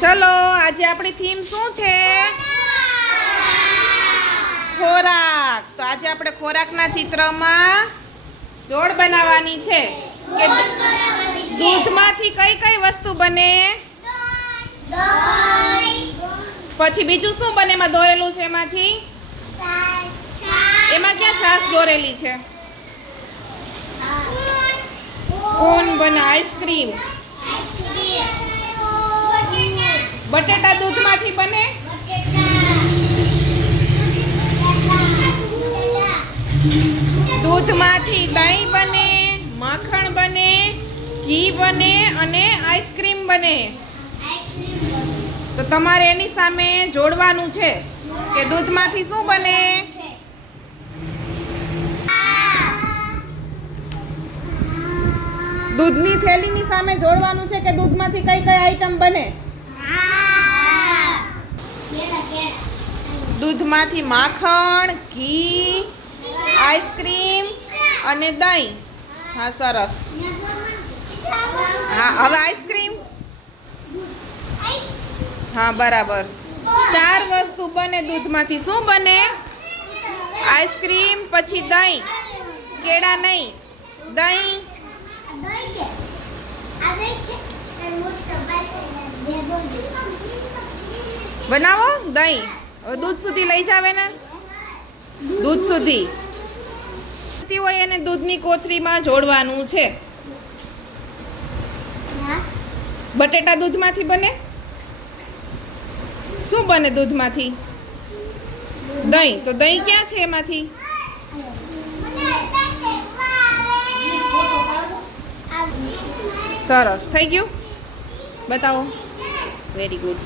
ચલો આજે આપણી થીમ શું છે? ખોરાક. તો આજે આપણે ખોરાકના ચિત્રમાં જોડ બનાવવાની છે કે દૂધમાંથી કઈ કઈ વસ્તુ બને, પછી બીજું શું બને એમાં દોરેલું છે, એમાંથી એમાં ક્યાં છાશ દોરેલી છે? કોણ બને? આઈસ્ક્રીમ. બટેટા દૂધમાંથી બને. દૂધમાંથી દહીં બને, માખણ બને, ઘી બને અને આઈસ્ક્રીમ બને. તો તમારે એની સામે જોડવાનું છે કે દૂધમાંથી શું બને. દૂધની થેલીની સામે જોડવાનું છે કે દૂધમાંથી કઈ કઈ આઈટમ બને. દૂધમાંથી માખણ, ઘી, આઈસ્ક્રીમ અને દહીં. હા, સરસ. હા, હવે આઈસ્ક્રીમ. હા, બરાબર. 4 વસ્તુ બને દૂધમાંથી. શું બને? આઈસ્ક્રીમ, પછી દહીં, કેળા નહીં, દહીં. બનાવો દહીં. હવે દૂધ સુધી લઈ જાવે ને, દૂધ સુધી હોય એને દૂધની કોથળીમાં જોડવાનું છે. બટેટા દૂધમાંથી બને. શું બને દૂધમાંથી? દહીં. તો દહીં ક્યાં છે એમાંથી? સરસ, થઈ ગયું. બતાવો. Very good.